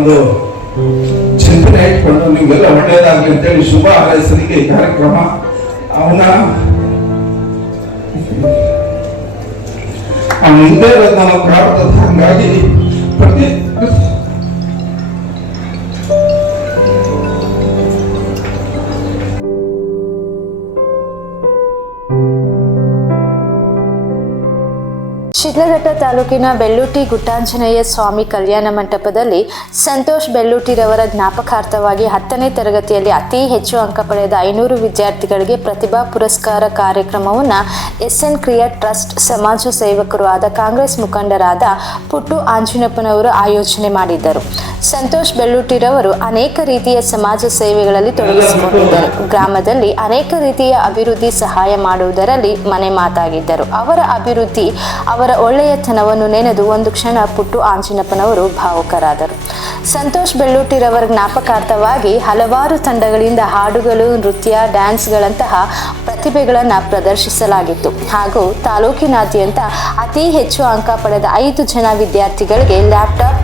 ಒಂದು ಚಿಂತನೆ ಇಟ್ಕೊಂಡು ನಿಮಗೆಲ್ಲ ಒಳ್ಳೇದಾಗ್ಲಿ ಅಂತೇಳಿ ಶುಭ ಹಾರೈಸಲಿಕ್ಕೆ ಈ ಕಾರ್ಯಕ್ರಮ. ಅವನ ಅವನ ಹಿಂದೆ ಇರೋದು ನಾವು ಪ್ರಾರ್ಥದ ಹಂಗಾಗಿ ಪ್ರತಿ ಶಿಡ್ಲಘಟ್ಟ ತಾಲೂಕಿನ ಬೆಳ್ಳೂಟಿ ಗುಟ್ಟಾಂಜನೇಯ ಸ್ವಾಮಿ ಕಲ್ಯಾಣ ಮಂಟಪದಲ್ಲಿ ಸಂತೋಷ್ ಬೆಳ್ಳೂಟಿರವರ ಜ್ಞಾಪಕಾರ್ಥವಾಗಿ ಹತ್ತನೇ ತರಗತಿಯಲ್ಲಿ ಅತಿ ಹೆಚ್ಚು ಅಂಕ ಪಡೆದ ಐನೂರು ವಿದ್ಯಾರ್ಥಿಗಳಿಗೆ ಪ್ರತಿಭಾ ಪುರಸ್ಕಾರ ಕಾರ್ಯಕ್ರಮವನ್ನು ಎಸ್ಎನ್ ಕ್ರಿಯಾ ಟ್ರಸ್ಟ್ ಸಮಾಜ ಸೇವಕರು ಆದ ಕಾಂಗ್ರೆಸ್ ಮುಖಂಡರಾದ ಪುಟ್ಟು ಆಂಜಿನಪ್ಪನವರು ಆಯೋಜನೆ ಮಾಡಿದ್ದರು. ಸಂತೋಷ್ ಬೆಳ್ಳೂಟಿರವರು ಅನೇಕ ರೀತಿಯ ಸಮಾಜ ಸೇವೆಗಳಲ್ಲಿ ತೊಡಗಿಸಿಕೊಂಡಿದ್ದರು. ಗ್ರಾಮದಲ್ಲಿ ಅನೇಕ ರೀತಿಯ ಅಭಿವೃದ್ಧಿ ಸಹಾಯ ಮಾಡುವುದರಲ್ಲಿ ಮನೆ ಮಾತಾಗಿದ್ದರು. ಅವರ ಅಭಿವೃದ್ಧಿ ಅವರ ಒಳ್ಳೆಯತನವನ್ನು ನೆನೆದು ಒಂದು ಕ್ಷಣ ಪುಟ್ಟು ಆಂಜಿನಪ್ಪನವರು ಭಾವುಕರಾದರು. ಸಂತೋಷ್ ಬೆಳ್ಳೂಟಿರವರ ಜ್ಞಾಪಕಾರ್ಥವಾಗಿ ಹಲವಾರು ತಂಡಗಳಿಂದ ಹಾಡುಗಳು, ನೃತ್ಯ, ಡ್ಯಾನ್ಸ್ಗಳಂತಹ ಪ್ರತಿಭೆಗಳನ್ನು ಪ್ರದರ್ಶಿಸಲಾಗಿತ್ತು. ಹಾಗೂ ತಾಲೂಕಿನಾದ್ಯಂತ ಅತಿ ಹೆಚ್ಚು ಅಂಕ ಪಡೆದ ಐದು ಜನ ವಿದ್ಯಾರ್ಥಿಗಳಿಗೆ ಲ್ಯಾಪ್ಟಾಪ್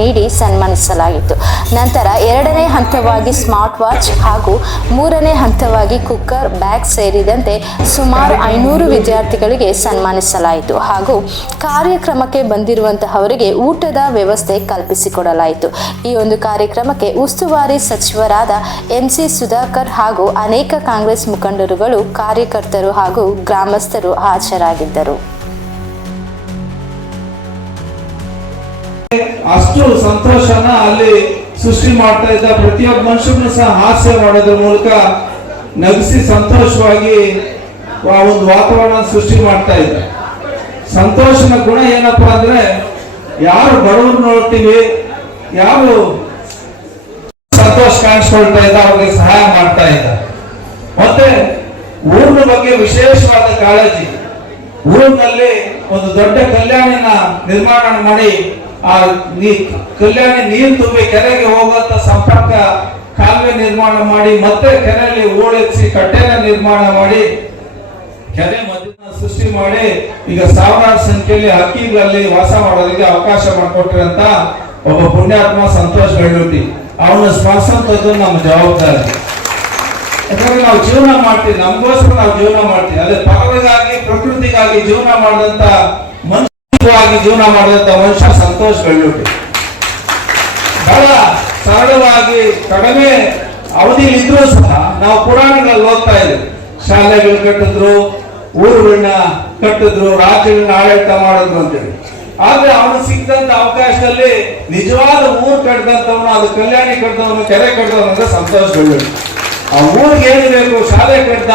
ನೀಡಿ ಸನ್ಮಾನಿಸಲಾಯಿತು. ನಂತರ ಎರಡನೇ ಹಂತವಾಗಿ ಸ್ಮಾರ್ಟ್ ವಾಚ್ ಹಾಗೂ ಮೂರನೇ ಹಂತವಾಗಿ ಕುಕ್ಕರ್, ಬ್ಯಾಗ್ ಸೇರಿದಂತೆ ಸುಮಾರು ಐನೂರು ವಿದ್ಯಾರ್ಥಿಗಳಿಗೆ ಸನ್ಮಾನಿಸಲಾಯಿತು ಹಾಗೂ ಕಾರ್ಯಕ್ರಮಕ್ಕೆ ಬಂದಿರುವಂತಹವರಿಗೆ ಊಟದ ವ್ಯವಸ್ಥೆ ಕಲ್ಪಿಸಿಕೊಡಲಾಯಿತು. ಈ ಒಂದು ಕಾರ್ಯಕ್ರಮಕ್ಕೆ ಉಸ್ತುವಾರಿ ಸಚಿವರಾದ ಎಂಸಿ ಸುಧಾಕರ್ ಹಾಗೂ ಅನೇಕ ಕಾಂಗ್ರೆಸ್ ಮುಖಂಡರುಗಳು ಕಾರ್ಯಕರ್ತರು ಹಾಗೂ ಗ್ರಾಮಸ್ಥರು ಹಾಜರಾಗಿದ್ದರು. ಅಷ್ಟು ಸಂತೋಷನ ಅಲ್ಲಿ ಸೃಷ್ಟಿ ಮಾಡ್ತಾ ಇದ್ದ ಪ್ರತಿಯೊಬ್ಬ ಮನುಷ್ಯನು ಸಹ ಹಾಸ್ಯ ಮಾಡೋದ್ರ ಮೂಲಕ ನಗಿಸಿ ಸಂತೋಷವಾಗಿ ಆ ಒಂದು ವಾತಾವರಣ ಸೃಷ್ಟಿ ಮಾಡ್ತಾ ಇದ್ದ. ಸಂತೋಷನ ಗುಣ ಏನಪ್ಪಾ ಅಂದ್ರೆ ಯಾರು ಬಡವರು ನೋಡ್ತೀವಿ, ಯಾರು ಸಂತೋಷ ಕಾಣಿಸ್ಕೊಳ್ತಾ ಇದ್ದ, ಅವ್ರಿಗೆ ಸಹಾಯ ಮಾಡ್ತಾ ಇದ್ದ. ಮತ್ತೆ ಊರಿನ ಬಗ್ಗೆ ವಿಶೇಷವಾದ ಕಾಳಜಿ. ಊರಿನಲ್ಲಿ ಒಂದು ದೊಡ್ಡ ಕಲ್ಯಾಣಿನ ನಿರ್ಮಾಣ ಮಾಡಿ, ಆ ನೀ ಕಲ್ಯಾಣಿ ನೀರು ತುಂಬಿ ಕೆರೆಗೆ ಹೋಗುವಂತ ಸಂಪರ್ಕ ಕಾಲುವೆ ನಿರ್ಮಾಣ ಮಾಡಿ, ಮತ್ತೆ ಕೆರೆಯಲ್ಲಿ ಓಡಿಸಿ ಕಟ್ಟೆನ ನಿರ್ಮಾಣ ಮಾಡಿ, ಕೆರೆ ಮಧ್ಯ ಸೃಷ್ಟಿ ಮಾಡಿ, ಈಗ ಸಾವಿರಾರು ಸಂಖ್ಯೆಯಲ್ಲಿ ಹಕ್ಕಿಗಳಲ್ಲಿ ವಾಸ ಮಾಡೋದಕ್ಕೆ ಅವಕಾಶ ಮಾಡಿಕೊಟ್ಟಿರಂತ ಒಬ್ಬ ಪುಣ್ಯಾತ್ಮ ಸಂತೋಷ ಬೆಳ್ಳೂಟಿ ಅವನ ಸ್ಮರಿಸಂತದ್ದು ನಮ್ಮ ಜವಾಬ್ದಾರಿ. ಯಾಕಂದ್ರೆ ನಾವು ಜೀವನ ಮಾಡ್ತೀವಿ, ನಮಗೋಸ್ಕರ ನಾವು ಜೀವನ ಮಾಡ್ತೀವಿ. ಅದೇ ಪರವಾಗಿ ಪ್ರಕೃತಿಗಾಗಿ ಜೀವನ ಮಾಡಿದಂತ ಮನುಷ್ಯವಾಗಿ ಜೀವನ ಮಾಡಿದಂತ ಮನುಷ್ಯ ಸಂತೋಷ್ ಬಹಳ ಸರಳವಾಗಿ, ಕಡಿಮೆ ಅವಧಿ ಇದ್ರೂ ಸಹ ನಾವು ಪುರಾಣಗಳಲ್ಲಿ ಓದ್ತಾ ಇದ್ವಿ ಶಾಲೆಗಳು ಕಟ್ಟಿದ್ರು, ಊರುಗಳನ್ನ ಕಟ್ಟಿದ್ರು, ರಾಜ್ಯಗಳನ್ನ ಆಡಳಿತ ಮಾಡಿದ್ರು ಅಂತೇಳಿ. ಆದ್ರೆ ಅವನು ಸಿಕ್ಕಂತ ಅವಕಾಶದಲ್ಲಿ ನಿಜವಾದ ಊರು ಕಟ್ಟಿದಂತವನು ಅದು ಕಲ್ಯಾಣಿ ಕಟ್ಟಿದವನು, ಕೆರೆ ಕಟ್ಟಿದವನು ಅಂದ್ರೆ ಸಂತೋಷ ಆ ಊರಿಗೆ ಏನು ಬೇಕು ಶಾಲೆ ಕಟ್ಟ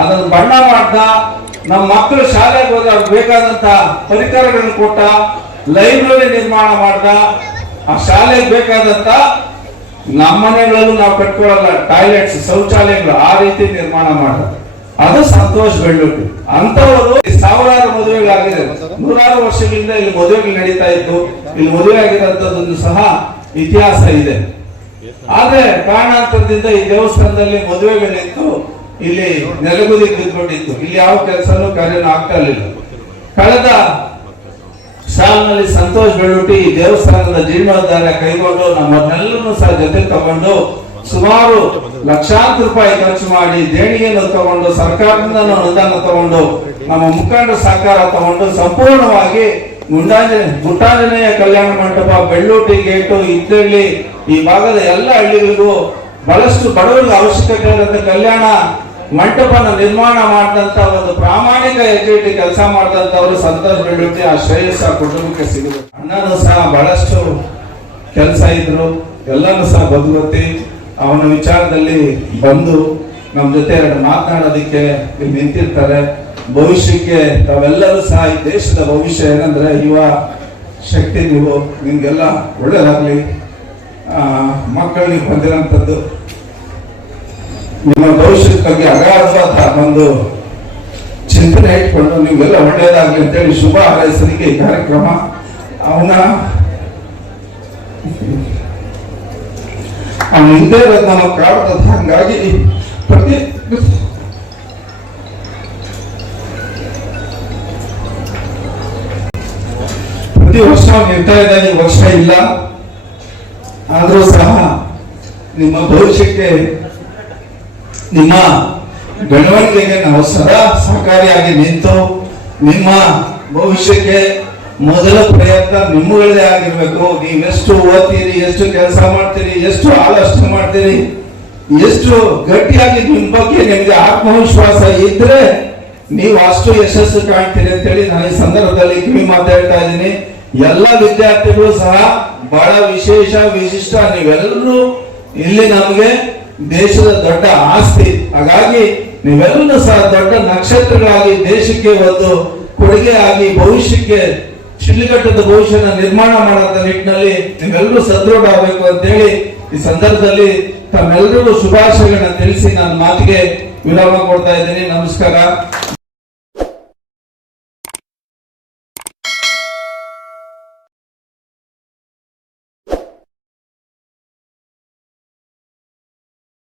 ಅದನ್ನು ಬಣ್ಣ ಮಾಡ್ದ ನಮ್ಮ ಮಕ್ಕಳು ಶಾಲೆಗೆ ಹೋದ ಅವ್ರಿಗೆ ಬೇಕಾದಂತ ಪರಿಕರಗಳನ್ನು ಕೊಟ್ಟ, ಲೈಬ್ರರಿ ನಿರ್ಮಾಣ ಮಾಡ್ದ, ಆ ಶಾಲೆಗೆ ಬೇಕಾದಂತ ನಮ್ಮ ಮನೆಗಳಲ್ಲೂ ನಾವು ಕಟ್ಕೊಳ್ಳಲ್ಲ ಟಾಯ್ಲೆಟ್ಸ್, ಶೌಚಾಲಯಗಳು ಆ ರೀತಿ ನಿರ್ಮಾಣ ಮಾಡ್ದ. ಅದು ಸಂತೋಷ್ ಬೆಳ್ಳೂಟಿ ಅಂತವರು ಸಾವಿರಾರು ಮದುವೆಗಳಾಗಿದೆ. ನೂರಾರು ವರ್ಷಗಳಿಂದ ಇಲ್ಲಿ ಮದುವೆಗಳು ನಡೀತಾ ಇತ್ತು ಇಲ್ಲಿ ಮದುವೆ ಆಗಿರೋಂಥದ್ದೊಂದು ಸಹ ಇತಿಹಾಸ ಇದೆ. ಆದ್ರೆ ಕಾರಣಾಂತರದಿಂದ ಈ ದೇವಸ್ಥಾನದಲ್ಲಿ ಮದುವೆಗಳಿತ್ತು ಇಲ್ಲಿ ನೆಲಗುದಿ ಬಿದ್ಕೊಂಡಿತ್ತು ಇಲ್ಲಿ ಯಾವ ಕೆಲಸನೂ ಕಾರ್ಯನೂ ಆಗ್ತಾ ಇರಲಿಲ್ಲ. ಕಳೆದ ಸಾಲಿನಲ್ಲಿ ಸಂತೋಷ್ ಬೆಳ್ಳೂಟಿ ಈ ದೇವಸ್ಥಾನದ ಜೀರ್ಣೋದ್ಧಾರ ಕೈಗೊಂಡು ನಮ್ಮನ್ನೆಲ್ಲರೂ ಸಹ ಜೊತೆ ತಗೊಂಡು ಸುಮಾರು ಲಕ್ಷಾಂತರ ರೂಪಾಯಿ ಖರ್ಚು ಮಾಡಿ ದೇಣಿಗೆಯನ್ನು ತಗೊಂಡು ಸರ್ಕಾರದಿಂದ ಅನುದಾನ ತಗೊಂಡು, ನಮ್ಮ ಮುಖಂಡ ಸಹಕಾರ ತಗೊಂಡು ಸಂಪೂರ್ಣವಾಗಿ ಮುಂಡಾಂಜನೆ ಗುಟ್ಟಾಂಜನೇಯ ಕಲ್ಯಾಣ ಮಂಟಪ ಬೆಳ್ಳೂಟಿ ಗೇಟು ಇದ್ದಳ್ಳಿ ಈ ಭಾಗದ ಎಲ್ಲ ಹಳ್ಳಿಗಳಿಗೂ ಬಹಳಷ್ಟು ಬಡವರಿಗೆ ಅವಶ್ಯಕತೆ ಇರೋಂಥ ಕಲ್ಯಾಣ ಮಂಟಪನ ನಿರ್ಮಾಣ ಮಾಡಿದಂತ ಒಂದು ಪ್ರಾಮಾಣಿಕ ಹೆಜ್ಜೆಟ್ಟಿ ಕೆಲಸ ಮಾಡಿದಂತವರು ಸಂತೋಷ ಬೆಳ್ಳುತ್ತಿ ಆ ಶ್ರೇಯಸ್ಸ ಕುಟುಂಬಕ್ಕೆ ಸಿಗುದು ಅಣ್ಣನೂ ಸಹ ಬಹಳಷ್ಟು ಕೆಲಸ ಇದ್ರು. ಎಲ್ಲನೂ ಸಹ ಬದುಕುತ್ತಿ. ಅವನ ವಿಚಾರದಲ್ಲಿ ಬಂದು ನಮ್ಮ ಜೊತೆ ಎರಡು ಮಾತನಾಡೋದಕ್ಕೆ ಇಲ್ಲಿ ನಿಂತಿರ್ತಾರೆ. ಭವಿಷ್ಯಕ್ಕೆ ತಾವೆಲ್ಲರೂ ಸಹ ಈ ದೇಶದ ಭವಿಷ್ಯ ಏನಂದ್ರೆ ಯುವ ಶಕ್ತಿ ನೀವು. ನಿಮ್ಗೆಲ್ಲ ಒಳ್ಳೇದಾಗ್ಲಿ. ಮಕ್ಕಳಿಗೆ ಬಂದಿರೋಂಥದ್ದು ನಿಮ್ಮ ಭವಿಷ್ಯದ ಬಗ್ಗೆ ಅಗಾಧವಾದ ಒಂದು ಚಿಂತನೆ ಇಟ್ಕೊಂಡು ನಿಮಗೆಲ್ಲ ಒಳ್ಳೇದಾಗ್ಲಿ ಅಂತೇಳಿ ಶುಭ ಹಾರೈಸಲಿಕ್ಕೆ ಈ ಕಾರ್ಯಕ್ರಮ. ಅವನ ಅವನ ಹಿಂದೆ ಇರೋದು ನಮ್ಮ ಕಾಡ್ತದ ಹಂಗಾಗಿ ಪ್ರತಿ ಪ್ರತಿ ವರ್ಷ ಅವ್ನು ಇರ್ತಾ ಇದ್ದಾನೆ ವರ್ಷ ಇಲ್ಲ. ಆದರೂ ಸಹ ನಿಮ್ಮ ಭವಿಷ್ಯಕ್ಕೆ ನಿಮ್ಮ ಬೆಳವಣಿಗೆಗೆ ನಾವು ಸದಾ ಸಹಕಾರಿಯಾಗಿ ನಿಂತು ನಿಮ್ಮ ಭವಿಷ್ಯಕ್ಕೆ ಮೊದಲ ಪ್ರಯತ್ನ ನಿಮ್ಮಗಳದೇ ಆಗಿರ್ಬೇಕು. ನೀವೆಷ್ಟು ಓದ್ತೀರಿ, ಎಷ್ಟು ಕೆಲಸ ಮಾಡ್ತೀರಿ, ಎಷ್ಟು ಆಲೋಚನೆ ಮಾಡ್ತೀರಿ, ಎಷ್ಟು ಗಟ್ಟಿಯಾಗಿ ನಿಮ್ಮ ಬಗ್ಗೆ ನಿಮಗೆ ಆತ್ಮವಿಶ್ವಾಸ ಇದ್ರೆ ನೀವು ಅಷ್ಟು ಯಶಸ್ಸು ಕಾಣ್ತೀರಿ ಅಂತೇಳಿ ನಾನು ಈ ಸಂದರ್ಭದಲ್ಲಿ ಕಿವಿ ಮಾತಾಡ್ತಾ ಇದ್ದೀನಿ. ಎಲ್ಲ ವಿದ್ಯಾರ್ಥಿಗಳು ಸಹ ಬಹಳ ವಿಶೇಷ ವಿಶಿಷ್ಟ. ನೀವೆಲ್ಲರೂ ಇಲ್ಲಿ ನಮಗೆ ದೇಶದ ದೊಡ್ಡ ಆಸ್ತಿ. ಹಾಗಾಗಿ ನೀವೆಲ್ಲರೂ ಸಹ ದೊಡ್ಡ ನಕ್ಷತ್ರಗಳಾಗಿ ದೇಶಕ್ಕೆ ಒಂದು ಕೊಡುಗೆ ಆಗಿ ಭವಿಷ್ಯಕ್ಕೆ ಶಿಲ್ಲಿಗಟ್ಟದ ಭವಿಷ್ಯನ ನಿರ್ಮಾಣ ಮಾಡೋ ನಿಟ್ಟಿನಲ್ಲಿ ನೀವೆಲ್ಲರೂ ಸದೃಢ ಆಗಬೇಕು ಅಂತೇಳಿ ಈ ಸಂದರ್ಭದಲ್ಲಿ ತಮ್ಮೆಲ್ಲರಿಗೂ ಶುಭಾಶಯಗಳನ್ನ ತಿಳಿಸಿ ನನ್ನ ಮಾತಿಗೆ ವಿರಾಮ ಕೊಡ್ತಾ ಇದ್ದೀನಿ. ನಮಸ್ಕಾರ.